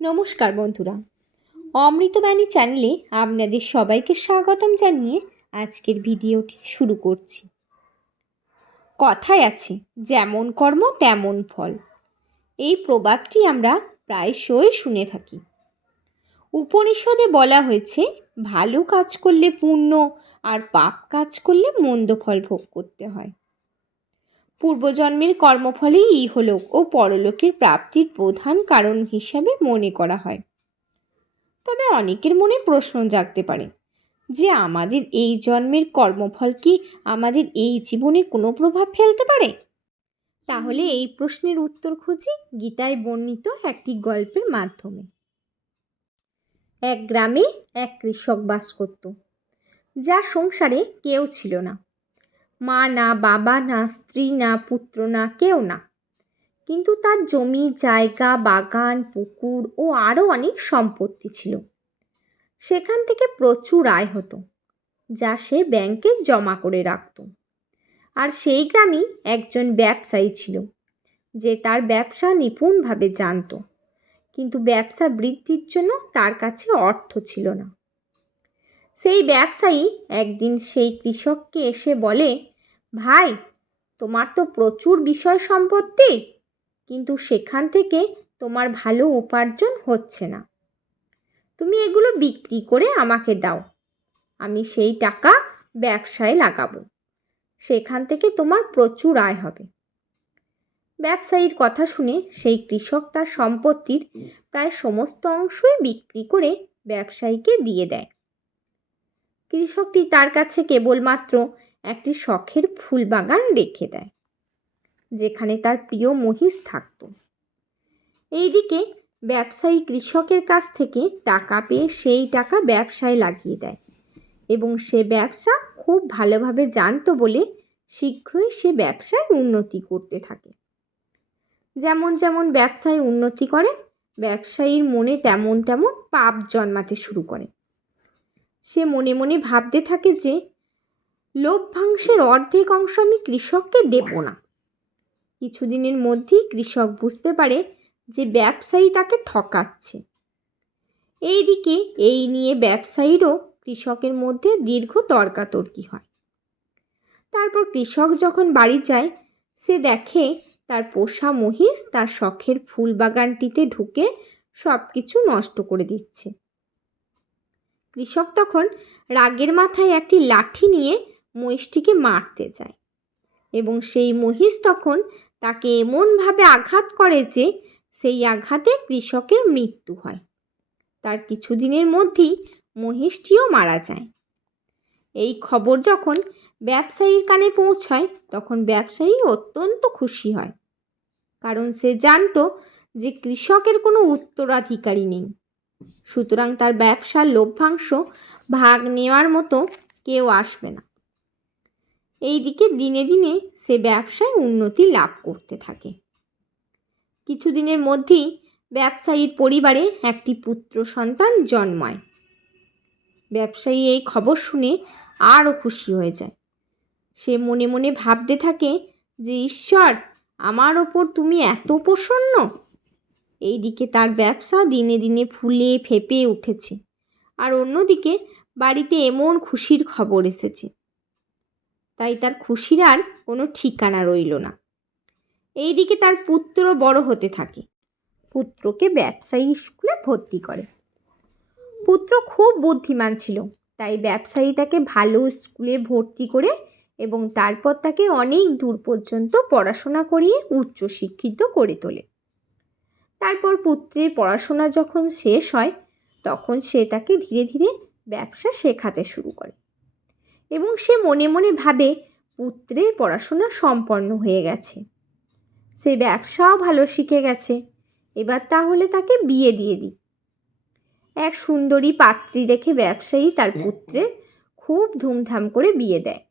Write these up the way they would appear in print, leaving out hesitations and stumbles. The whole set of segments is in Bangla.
নমস্কার বন্ধুরা, অমৃতবাণী চ্যানেলে আপনাদের সবাইকে স্বাগতম জানিয়ে আজকের ভিডিওটি শুরু করছি। কথায় আছে, যেমন কর্ম তেমন ফল। এই প্রবাদটি আমরা প্রায়শই শুনে থাকি। উপনিষদে বলা হয়েছে, ভালো কাজ করলে পুণ্য আর পাপ কাজ করলে মন্দ ফল ভোগ করতে হয়। পূর্বজন্মের কর্মফলেই ইহলোক ও পরলোকের প্রাপ্তির প্রধান কারণ হিসাবে মনে করা হয়। তবে অনেকের মনে প্রশ্ন জাগতে পারে যে আমাদের এই জন্মের কর্মফল কি আমাদের এই জীবনে কোনো প্রভাব ফেলতে পারে? তাহলে এই প্রশ্নের উত্তর খুঁজি গীতায় বর্ণিত একটি গল্পের মাধ্যমে। এক গ্রামে এক কৃষক বাস করত, যার সংসারে কেউ ছিল না। মা না, বাবা না, স্ত্রী না, পুত্র না, কেউ না। কিন্তু তার জমি জায়গা, বাগান, পুকুর ও আরও অনেক সম্পত্তি ছিল। সেখান থেকে প্রচুর আয় হতো, যা সে ব্যাংকে জমা করে রাখত। আর সেই গ্রামেই একজন ব্যবসায়ী ছিল, যে তার ব্যবসা নিপুণভাবে জানত, কিন্তু ব্যবসা বৃদ্ধির জন্য তার কাছে অর্থ ছিল না। সেই ব্যবসায়ী একদিন সেই কৃষককে এসে বলে, ভাই, তোমার তো প্রচুর বিষয় সম্পত্তি, কিন্তু সেখান থেকে তোমার ভালো উপার্জন হচ্ছে না। তুমি এগুলো বিক্রি করে আমাকে দাও, আমি সেই টাকা ব্যবসায় লাগাবো। সেখান থেকে তোমার প্রচুর আয় হবে। ব্যবসায়ীর কথা শুনে সেই কৃষক তার সম্পত্তির প্রায় সমস্ত অংশই বিক্রি করে ব্যবসায়ীকে দিয়ে দেয়। কৃষকটি তার কাছে কেবলমাত্র একটি শখের ফুল বাগান রেখে দেয়, যেখানে তার প্রিয় মহিষ থাকত। এইদিকে ব্যবসায়ী কৃষকের কাছ থেকে টাকা পেয়ে সেই টাকা ব্যবসায় লাগিয়ে দেয়, এবং সে ব্যবসা খুব ভালোভাবে জানতো বলে শীঘ্রই সে ব্যবসায় উন্নতি করতে থাকে। যেমন যেমন ব্যবসায় উন্নতি করে, ব্যবসায়ীর মনে তেমন তেমন পাপ জন্মাতে শুরু করে। সে মনে মনে ভাবতে থাকে যে লভ্যাংশের অর্ধেক অংশ আমি কৃষককে দেব না। কিছুদিনের মধ্যেই কৃষক বুঝতে পারে যে ব্যবসায়ী তাকে ঠকাচ্ছে। এইদিকে এই নিয়ে ব্যবসায়ীরও কৃষকের মধ্যে দীর্ঘ তর্কাতর্কি হয়। তারপর কৃষক যখন বাড়ি যায়, সে দেখে তার পোষা মহিষ তার শখের ফুল বাগানটিতে ঢুকে সব কিছু নষ্ট করে দিচ্ছে। কৃষক তখন রাগের মাথায় একটি লাঠি নিয়ে মহিষটিকে মারতে যায়, এবং সেই মহিষ তখন তাকে এমনভাবে আঘাত করে যে সেই আঘাতে কৃষকের মৃত্যু হয়। তার কিছুদিনের মধ্যেই মহিষটিও মারা যায়। এই খবর যখন ব্যবসায়ীর কানে পৌঁছায়, তখন ব্যবসায়ী অত্যন্ত খুশি হয়, কারণ সে জানত যে কৃষকের কোনো উত্তরাধিকারী নেই। সুতরাং তার ব্যবসার লভ্যাংশ ভাগ নেওয়ার মতো কেউ আসবে না। এইদিকে দিনে দিনে সে ব্যবসায় উন্নতি লাভ করতে থাকে। কিছুদিনের মধ্যেই ব্যবসায়ীর পরিবারে একটি পুত্র সন্তান জন্মায়। ব্যবসায়ী এই খবর শুনে আরও খুশি হয়ে যায়। সে মনে মনে ভাবতে থাকে যে ঈশ্বর, আমার ওপর তুমি এত প্রসন্ন। এইদিকে তার ব্যবসা দিনে দিনে ফুলে ফেঁপে উঠেছে, আর অন্যদিকে বাড়িতে এমন খুশির খবর এসেছে, তাই তার খুশির আর কোনো ঠিকানা রইল না। এইদিকে তার পুত্র বড় হতে থাকে। পুত্রকে ব্যবসায়ী স্কুলে ভর্তি করে। পুত্র খুব বুদ্ধিমান ছিল, তাই ব্যবসায়ী তাকে ভালো স্কুলে ভর্তি করে এবং তারপর তাকে অনেক দূর পর্যন্ত পড়াশোনা করিয়ে উচ্চশিক্ষিত করে তোলে। তারপর পুত্রের পড়াশোনা যখন শেষ হয়, তখন সে তাকে ধীরে ধীরে ব্যবসা শেখাতে শুরু করে, এবং সে মনে মনে ভাবে পুত্রের পড়াশোনা সম্পন্ন হয়ে গেছে, সে ব্যবসাও ভালো শিখে গেছে, এবার তাহলে তাকে বিয়ে দিয়ে দিই। এক সুন্দরী পাত্রী দেখে ব্যবসায়ী তার পুত্রের খুব ধুমধাম করে বিয়ে দেয়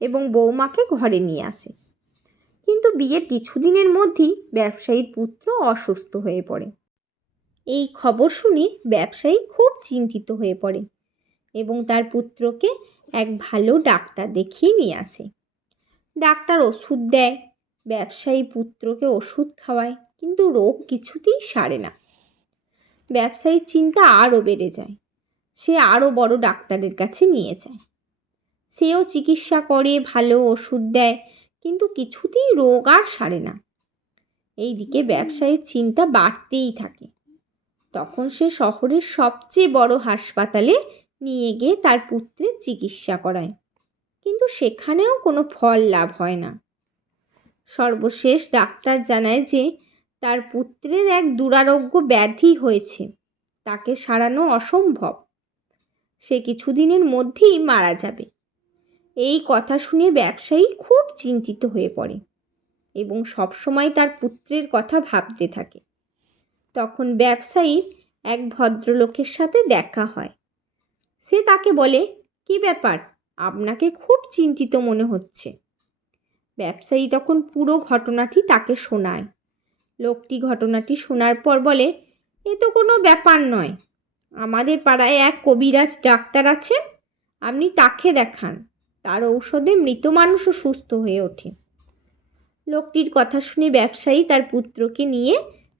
এবং বৌমাকে ঘরে নিয়ে আসে। কিন্তু বিয়ের কিছুদিনের মধ্যেই ব্যবসায়ীর পুত্র অসুস্থ হয়ে পড়ে। এই খবর শুনে ব্যবসায়ী খুব চিন্তিত হয়ে পড়ে এবং তার পুত্রকে এক ভালো ডাক্তার দেখিয়ে নিয়ে আসে। ডাক্তার ওষুধ দেয়, ব্যবসায়ী পুত্রকে ওষুধ খাওয়ায়, কিন্তু রোগ কিছুতেই সারে না। ব্যবসায়ীর চিন্তা আরও বেড়ে যায়। সে আরও বড় ডাক্তারের কাছে নিয়ে যায়। সেও চিকিৎসা করে, ভালো ওষুধ দেয়, কিন্তু কিছুতেই রোগ আর সারে না। এইদিকে ব্যবসায়ীর চিন্তা বাড়তেই থাকে। তখন সে শহরের সবচেয়ে বড় হাসপাতালে নিয়ে গিয়ে তার পুত্রের চিকিৎসা করায়, কিন্তু সেখানেও কোনো ফল লাভ হয় না। সর্বশেষ ডাক্তার জানায় যে তার পুত্রের এক দুরারোগ্য ব্যাধি হয়েছে, তাকে সারানো অসম্ভব, সে কিছুদিনের মধ্যেই মারা যাবে। এই কথা শুনে ব্যবসায়ী খুব চিন্তিত হয়ে পড়ে এবং সবসময় তার পুত্রের কথা ভাবতে থাকে। তখন ব্যবসায়ীর এক ভদ্রলোকের সাথে দেখা হয়। সে তাকে বলে, কি ব্যাপার, আপনাকে খুব চিন্তিত মনে হচ্ছে। ব্যবসায়ী তখন পুরো ঘটনাটি তাকে শোনায়। লোকটি ঘটনাটি শোনার পর বলে, এ তো কোনো ব্যাপার নয়, আমাদের পাড়ায় এক কবিরাজ ডাক্তার আছে, আপনি তাকে দেখান, তার ঔষধে মৃত মানুষও সুস্থ হয়ে ওঠে। লোকটির কথা শুনে ব্যবসায়ী তার পুত্রকে নিয়ে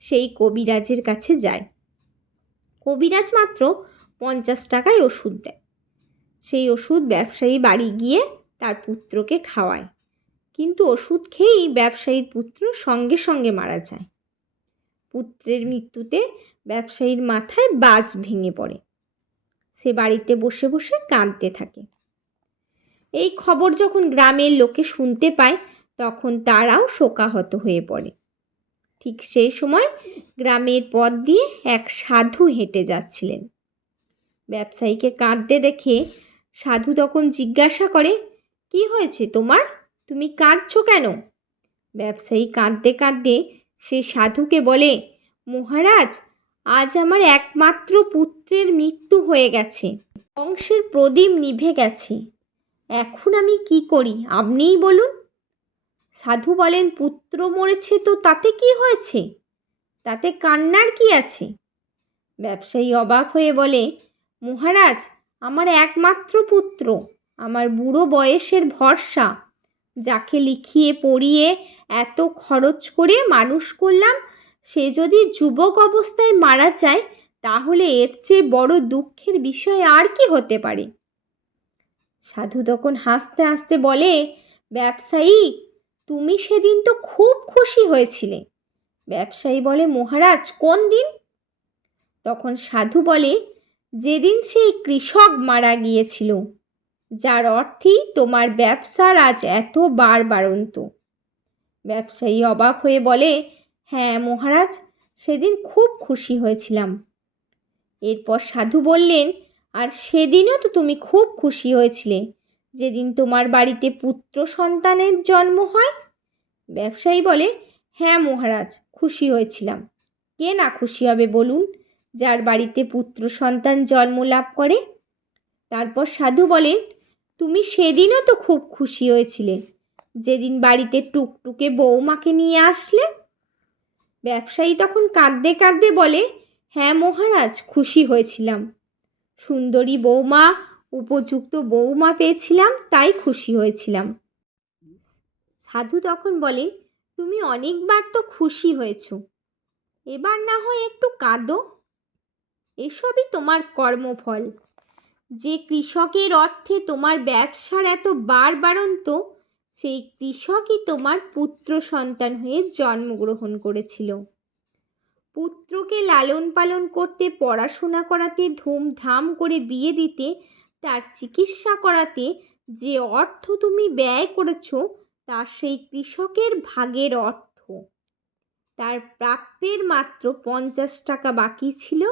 সেই কবিরাজের কাছে যায়। কবিরাজ মাত্র 50 টাকায় ওষুধ দেয়। সেই ওষুধ ব্যবসায়ী বাড়ি গিয়ে তার পুত্রকে খাওয়ায়, কিন্তু ওষুধ খেয়েই ব্যবসায়ীর পুত্র সঙ্গে সঙ্গে মারা যায়। পুত্রের মৃত্যুতে ব্যবসায়ীর মাথায় বাজ ভেঙে পড়ে। সে বাড়িতে বসে বসে কাঁদতে থাকে। এই খবর যখন গ্রামের লোকে শুনতে পায়, তখন তারাও শোকাহত হয়ে পড়ে। ঠিক সেই সময় গ্রামের পথ দিয়ে এক সাধু হেঁটে যাচ্ছিলেন। ব্যবসায়ীকে কাঁদতে দেখে সাধু তখন জিজ্ঞাসা করে, কি হয়েছে তোমার, তুমি কাঁদছো কেন? ব্যবসায়ী কাঁদতে কাঁদতে সে সাধুকে বলে, মহারাজ, আজ আমার একমাত্র পুত্রের মৃত্যু হয়ে গেছে, বংশের প্রদীপ নিভে গেছে, এখন আমি কি করি আপনিই বলুন। সাধু বলেন, পুত্র মরেছে তো তাতে কি হয়েছে, তাতে কান্নার কি আছে? ব্যবসায়ী অবাক হয়ে বলে, মহারাজ, আমার একমাত্র পুত্র, আমার বুড়ো বয়সের ভরসা, যাকে লিখিয়ে পড়িয়ে এত খরচ করে মানুষ করলাম, সে যদি যুবক অবস্থায় মারা যায়, তাহলে এর চেয়ে বড় দুঃখের বিষয় আর কি হতে পারে? সাধু তখন হাসতে হাসতে বলে, ব্যবসায়ী, তুমি সেদিন তো খুব খুশি হয়েছিলে। ব্যবসায়ী বলে, মহারাজ, কোন দিন? তখন সাধু বলে, যেদিন সেই কৃষক মারা গিয়েছিল, যার অর্থেই তোমার ব্যবসার আজ এত বাড়ন্ত। ব্যবসায়ী অবাক হয়ে বলে, হ্যাঁ মহারাজ, সেদিন খুব খুশি হয়েছিলাম। এরপর সাধু বললেন, আর সেদিনও তো তুমি খুব খুশি হয়েছিলে, যেদিন তোমার বাড়িতে পুত্র সন্তানের জন্ম হয়। ব্যবসায়ী বলে, হ্যাঁ মহারাজ, খুশি হয়েছিলাম। কে না খুশি হবে বলুন, যার বাড়িতে পুত্র সন্তান জন্ম লাভ করে? তারপর সাধু বলেন, তুমি সেদিনও তো খুব খুশি হয়েছিলে, যেদিন বাড়িতে টুকটুকে বৌমাকে নিয়ে আসলে। ব্যবসায়ী তখন কাঁদতে কাঁদতে বলে, হ্যাঁ মহারাজ, খুশি হয়েছিলাম। সুন্দরী বৌমা, উপযুক্ত বৌমা পেয়েছিলাম, তাই খুশি হয়েছিলাম। সাধু তখন বলেন, তুমি অনেকবার তো খুশি হয়েছ, এবার না হয় একটু কাঁদো। এসবই তোমার কর্মফল। যে কৃষকের অর্থে তোমার ব্যবসার এত বাড়ন্ত, সেই কৃষকই তোমার পুত্র সন্তান হয়ে জন্মগ্রহণ করেছিল। পুত্রকে লালন পালন করতে, পড়াশোনা করাতে, ধুমধাম করে বিয়ে দিতে, তার চিকিৎসা করাতে যে অর্থ তুমি ব্যয় করেছ, তা সেই কৃষকের ভাগের অর্থ। তার প্রাপ্যের মাত্র 50 টাকা বাকি ছিল,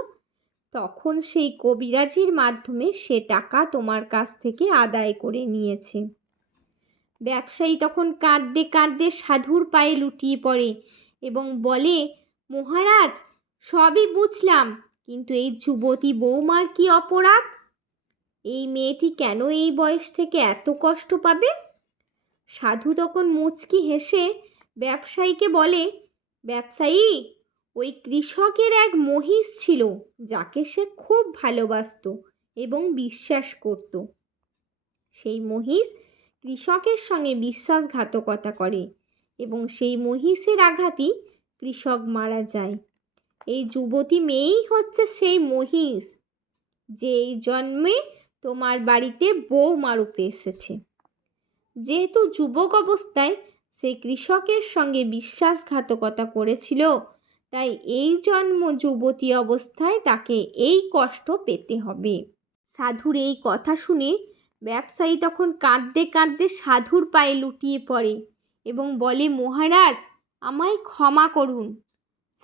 তখন সেই কবিরাজির মাধ্যমে সে টাকা তোমার কাছ থেকে আদায় করে নিয়েছে। ব্যবসায়ী তখন কাঁদতে কাঁদতে সাধুর পায়ে লুটিয়ে পড়ে এবং বলে, মহারাজ, সবই বুঝলাম, কিন্তু এই যুবতী বৌমার কি অপরাধ? এই মেয়েটি কেন এই বয়স থেকে এত কষ্ট পাবে? সাধু তখন মুচকি হেসে ব্যবসায়ীকে বলে, ব্যবসায়ী, ওই কৃষকের এক মহিষ ছিল, যাকে সে খুব ভালোবাসত এবং বিশ্বাস করত। সেই মহিষ কৃষকের সঙ্গে বিশ্বাসঘাতকতা করে এবং সেই মহিষের আঘাতেই কৃষক মারা যায় এই যুবতী মেয়েই হচ্ছে সেই মহিষ যে এই জন্মে তোমার বাড়িতে বৌমা রূপে এসেছে। যেহেতু যুবক অবস্থায় সে কৃষকের সঙ্গে বিশ্বাসঘাতকতা করেছিল, তাই এই জন্ম যুবতী অবস্থায় তাকে এই কষ্ট পেতে হবে। সাধুর এই কথা শুনে ব্যবসায়ী তখন কাঁদতে কাঁদতে সাধুর পায়ে লুটিয়ে পড়ে এবং বলে, মহারাজ, আমায় ক্ষমা করুন।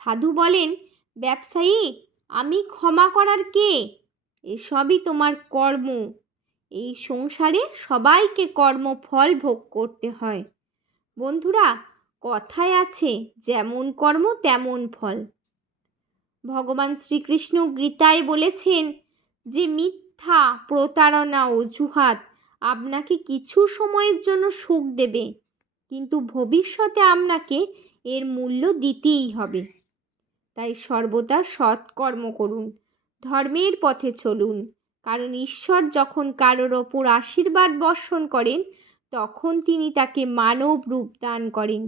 সাধু বলেন, ব্যবসায়ী, আমি ক্ষমা করার কে? এসবই তোমার কর্ম। এই সংসারে সবাইকে কর্মফল ভোগ করতে হয়। বন্ধুরা, কথায় আছে, যেমন কর্ম তেমন ফল। ভগবান শ্রীকৃষ্ণ গীতায় বলেছেন যে মিথ্যা, প্রতারণা, অজুহাত আপনাকে কিছু সময়ের জন্য সুখ দেবে, কিন্তু ভবিষ্যতে আপনাকে এর মূল্য দিতেই হবে। তাই সর্বদা সৎকর্ম করুন, ধর্মের পথে চলুন, কারণ ঈশ্বর যখন কারোর ওপর আশীর্বাদ বর্ষণ করেন তখন তিনি তাকে মানব রূপ দান করেন।